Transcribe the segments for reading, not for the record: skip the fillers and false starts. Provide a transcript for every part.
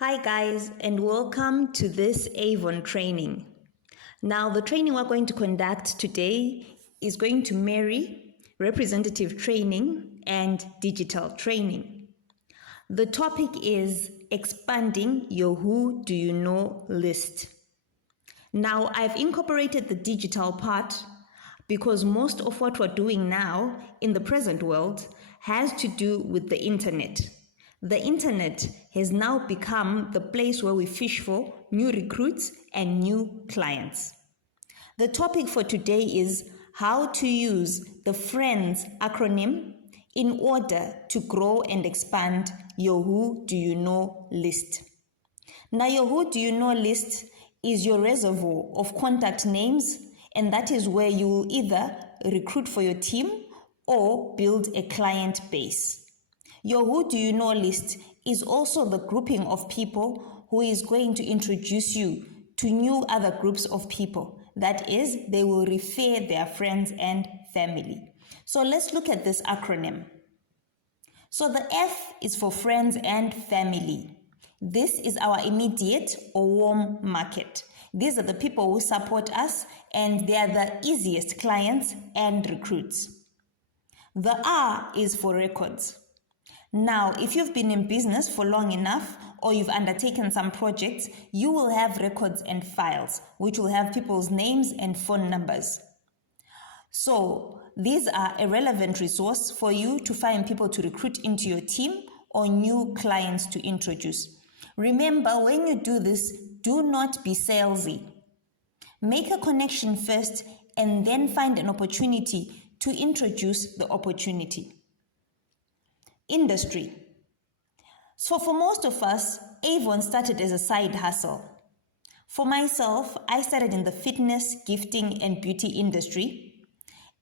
Hi guys, and welcome to this Avon training. Now, the training we're going to conduct today is going to marry representative training and digital training. The topic is expanding your Who Do You Know list. Now, I've incorporated the digital part because most of what we're doing now in the present world has to do with the internet. The internet has now become the place where we fish for new recruits and new clients. The topic for today is how to use the FRIENDS acronym in order to grow and expand your Who Do You Know list. Now, your Who Do You Know list is your reservoir of contact names, and that is where you will either recruit for your team or build a client base. Your Who Do You Know list is also the grouping of people who is going to introduce you to new other groups of people. That is, they will refer their friends and family. So let's look at this acronym. So the F is for friends and family. This is our immediate or warm market. These are the people who support us, and they are the easiest clients and recruits. The R is for records. Now, if you've been in business for long enough or you've undertaken some projects, you will have records and files, which will have people's names and phone numbers. So these are a relevant resource for you to find people to recruit into your team or new clients to introduce. Remember, when you do this, do not be salesy. Make a connection first and then find an opportunity to introduce the opportunity. Industry. So for most of us, Avon started as a side hustle. For myself, I started in the fitness, gifting, and beauty industry,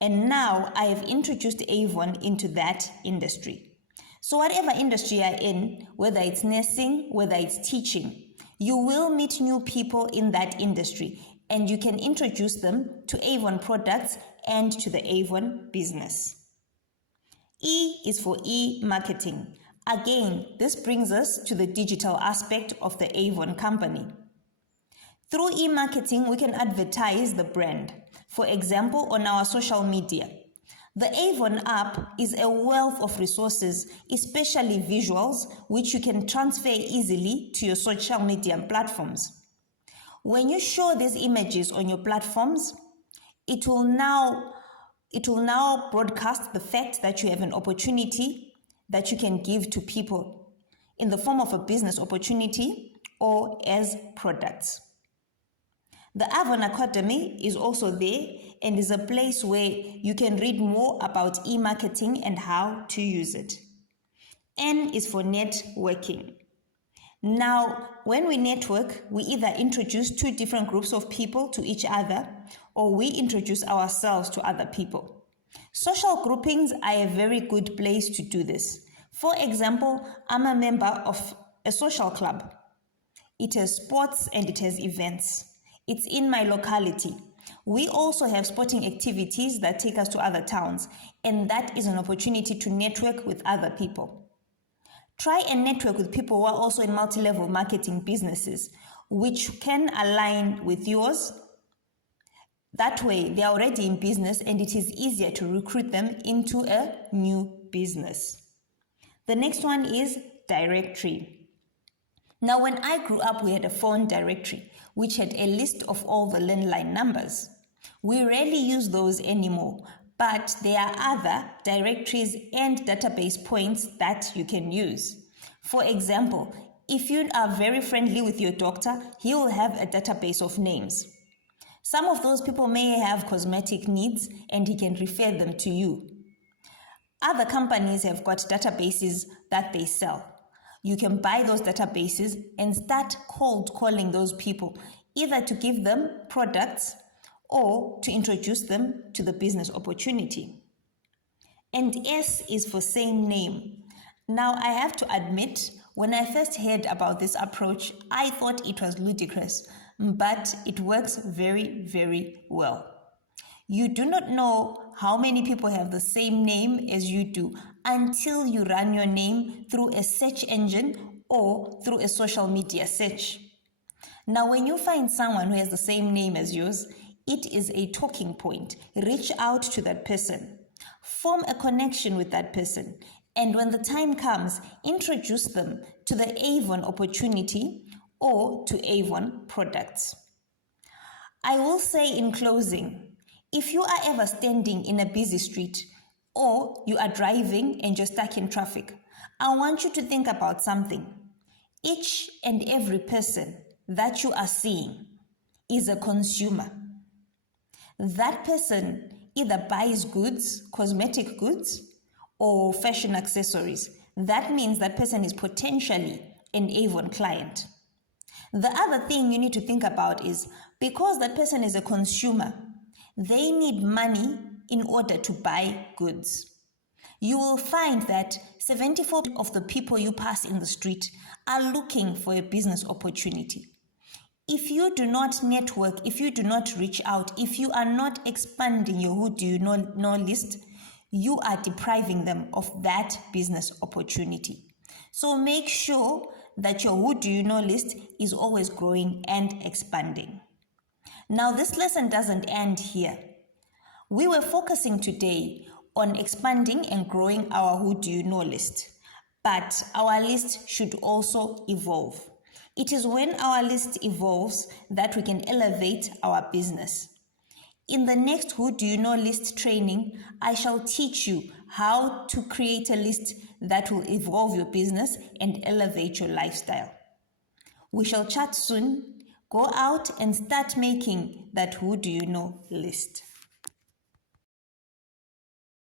and now I have introduced Avon into that industry. So whatever industry you're in, whether it's nursing, whether it's teaching, you will meet new people in that industry, and you can introduce them to Avon products and to the Avon business. E is for e-marketing. Again, this brings us to the digital aspect of the Avon company. Through e-marketing, we can advertise the brand. For example, on our social media. The Avon app is a wealth of resources, especially visuals, which you can transfer easily to your social media platforms. When you show these images on your platforms, it will now broadcast the fact that you have an opportunity that you can give to people in the form of a business opportunity or as products. The Avon Academy is also there and is a place where you can read more about e-marketing and how to use it. N is for networking. Now, when we network, we either introduce two different groups of people to each other, or we introduce ourselves to other people. Social groupings are a very good place to do this. For example, I'm a member of a social club. It has sports and it has events. It's in my locality. We also have sporting activities that take us to other towns, and that is an opportunity to network with other people. Try and network with people who are also in multi-level marketing businesses, which can align with yours. That way, they are already in business and it is easier to recruit them into a new business. The next one is directory. Now, when I grew up, we had a phone directory, which had a list of all the landline numbers. We rarely use those anymore, but there are other directories and database points that you can use. For example, if you are very friendly with your doctor, he will have a database of names. Some of those people may have cosmetic needs and he can refer them to you. Other companies have got databases that they sell. You can buy those databases and start cold calling those people, either to give them products or to introduce them to the business opportunity. And S is for same name. Now, I have to admit, when I first heard about this approach, I thought it was ludicrous, but it works very, very well. You do not know how many people have the same name as you do until you run your name through a search engine or through a social media search. Now, when you find someone who has the same name as yours, it is a talking point. Reach out to that person. Form a connection with that person. And when the time comes, introduce them to the Avon opportunity or to Avon products. I will say in closing, if you are ever standing in a busy street or you are driving and you're stuck in traffic, I want you to think about something. Each and every person that you are seeing is a consumer. That person either buys goods, cosmetic goods, or fashion accessories. That means that person is potentially an Avon client. The other thing you need to think about is because that person is a consumer, they need money in order to buy goods. You will find that 74% of the people you pass in the street are looking for a business opportunity. If you do not network, if you do not reach out, if you are not expanding your who do you know list, you are depriving them of that business opportunity. So make sure that your who do you know list is always growing and expanding. Now, this lesson doesn't end here. We were focusing today on expanding and growing our who do you know list, but our list should also evolve. It is when our list evolves that we can elevate our business. In the next Who Do You Know list training, I shall teach you how to create a list that will evolve your business and elevate your lifestyle. We shall chat soon. Go out and start making that Who Do You Know list.